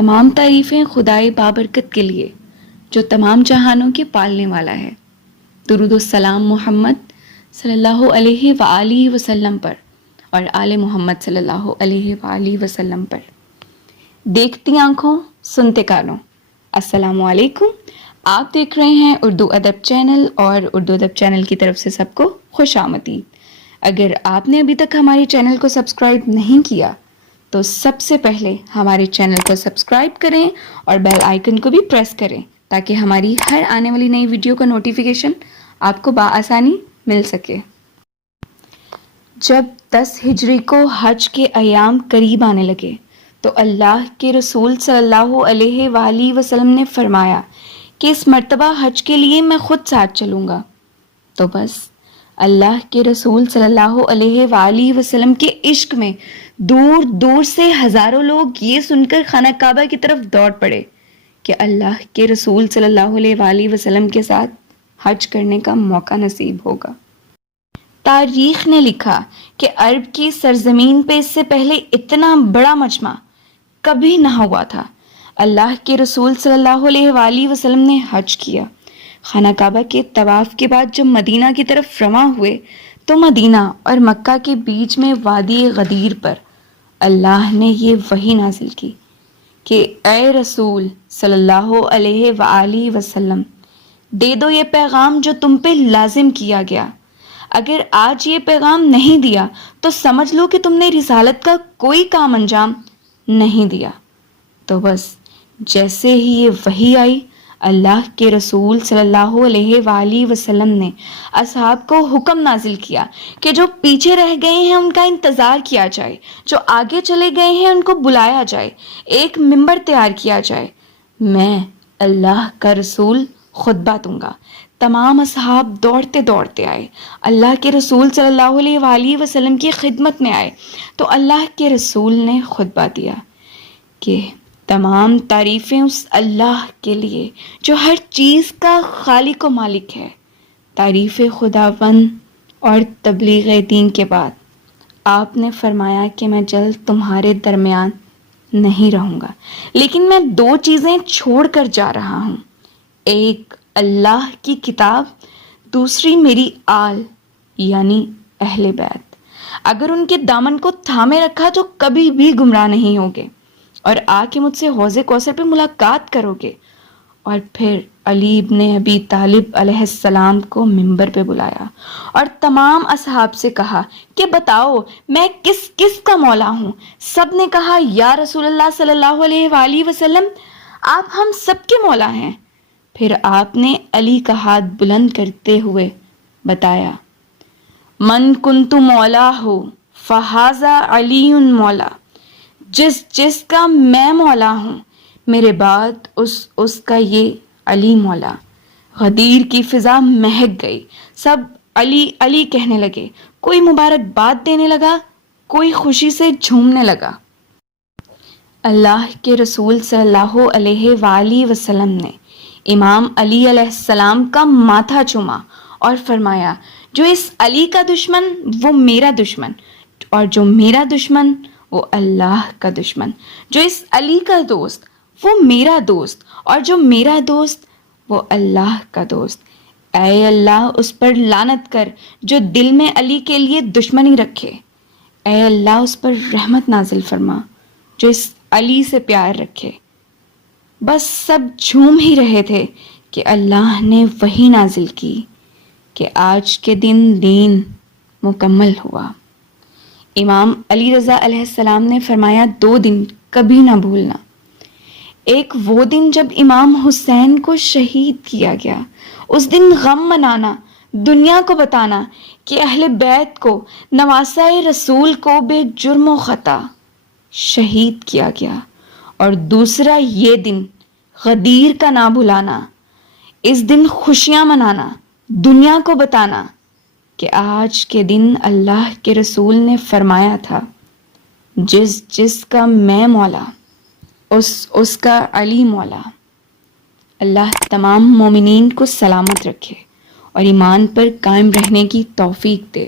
تمام تعریفیں خدائے بابرکت کے لیے جو تمام جہانوں کے پالنے والا ہے۔ درود و سلام محمد صلی اللہ علیہ وآلہ وسلم پر اور آل محمد صلی اللہ علیہ وآلہ وسلم پر۔ دیکھتی آنکھوں، سنتے کانوں، السلام علیکم۔ آپ دیکھ رہے ہیں اردو ادب چینل اور اردو ادب چینل کی طرف سے سب کو خوش آمدید۔ اگر آپ نے ابھی تک ہمارے چینل کو سبسکرائب نہیں کیا تو سب سے پہلے ہمارے چینل کو سبسکرائب کریں اور بیل آئیکن کو بھی پریس کریں تاکہ ہماری ہر آنے والی نئی ویڈیو کا نوٹیفیکیشن آپ کو بآسانی مل سکے۔ جب 10 ہجری کو حج کے ایام قریب آنے لگے تو اللہ کے رسول صلی اللہ علیہ وآلہ وسلم نے فرمایا کہ اس مرتبہ حج کے لیے میں خود ساتھ چلوں گا۔ تو بس اللہ کے رسول صلی اللہ علیہ وآلہ وسلم کے عشق میں دور دور سے ہزاروں لوگ یہ سن کر خانہ کعبہ کی طرف دوڑ پڑے کہ اللہ کے رسول صلی اللہ علیہ وآلہ وسلم کے ساتھ حج کرنے کا موقع نصیب ہوگا۔ تاریخ نے لکھا کہ عرب کی سرزمین پہ اس سے پہلے اتنا بڑا مجمع کبھی نہ ہوا تھا۔ اللہ کے رسول صلی اللہ علیہ وآلہ وسلم نے حج کیا۔ خانہ کعبہ کے طواف کے بعد جب مدینہ کی طرف رواں ہوئے تو مدینہ اور مکہ کے بیچ میں وادی غدیر پر اللہ نے یہ وحی نازل کی کہ اے رسول صلی اللہ علیہ وآلہ وسلم، دے دو یہ پیغام جو تم پہ لازم کیا گیا۔ اگر آج یہ پیغام نہیں دیا تو سمجھ لو کہ تم نے رسالت کا کوئی کام انجام نہیں دیا۔ تو بس جیسے ہی یہ وحی آئی، اللہ کے رسول صلی اللہ علیہ وآلہ وسلم نے اصحاب کو حکم نازل کیا کہ جو پیچھے رہ گئے ہیں ان کا انتظار کیا جائے، جو آگے چلے گئے ہیں ان کو بلایا جائے، ایک منبر تیار کیا جائے، میں اللہ کا رسول خطبہ دوں گا۔ تمام اصحاب دوڑتے دوڑتے آئے، اللہ کے رسول صلی اللہ علیہ وآلہ وسلم کی خدمت میں آئے تو اللہ کے رسول نے خطبہ دیا کہ تمام تعریفیں اس اللہ کے لیے جو ہر چیز کا خالق و مالک ہے۔ تعریف خداوند اور تبلیغ دین کے بعد آپ نے فرمایا کہ میں جلد تمہارے درمیان نہیں رہوں گا، لیکن میں 2 چیزیں چھوڑ کر جا رہا ہوں، ایک اللہ کی کتاب، دوسری میری آل یعنی اہل بیت۔ اگر ان کے دامن کو تھامے رکھا تو کبھی بھی گمراہ نہیں ہوگے، اور آ کے مجھ سے حوض کوثر پہ ملاقات کرو گے۔ اور پھر علی ابن ابی طالب علیہ السلام کو منبر پہ بلایا اور تمام اصحاب سے کہا کہ بتاؤ میں کس کس کا مولا ہوں۔ سب نے کہا یا رسول اللہ صلی اللہ علیہ وآلہ وسلم، آپ ہم سب کے مولا ہیں۔ پھر آپ نے علی کا ہاتھ بلند کرتے ہوئے بتایا، من کنت مولا ہو فہذا علی مولا، جس کا میں مولا ہوں میرے بعد اس کا یہ علی مولا۔ غدیر کی فضا مہک گئی، سب علی علی کہنے لگے، کوئی مبارکباد دینے لگا، کوئی خوشی سے جھومنے لگا۔ اللہ کے رسول صلی اللہ علیہ وآلہ وسلم نے امام علی علیہ السلام کا ماتھا چوما اور فرمایا، جو اس علی کا دشمن وہ میرا دشمن، اور جو میرا دشمن وہ اللہ کا دشمن، جو اس علی کا دوست وہ میرا دوست، اور جو میرا دوست وہ اللہ کا دوست۔ اے اللہ اس پر لعنت کر جو دل میں علی کے لیے دشمنی رکھے، اے اللہ اس پر رحمت نازل فرما جو اس علی سے پیار رکھے۔ بس سب جھوم ہی رہے تھے کہ اللہ نے وحی نازل کی کہ آج کے دین مکمل ہوا۔ امام علی رضا علیہ السلام نے فرمایا 2 دن کبھی نہ بھولنا۔ ایک وہ دن جب امام حسین کو شہید کیا گیا، اس دن غم منانا، دنیا کو بتانا کہ اہل بیت کو، نواسۂ رسول کو بے جرم و خطا شہید کیا گیا۔ اور دوسرا یہ دن غدیر کا نہ بھلانا، اس دن خوشیاں منانا، دنیا کو بتانا کہ آج کے دن اللہ کے رسول نے فرمایا تھا، جس کا میں مولا اس کا علی مولا۔ اللہ تمام مومنین کو سلامت رکھے اور ایمان پر قائم رہنے کی توفیق دے۔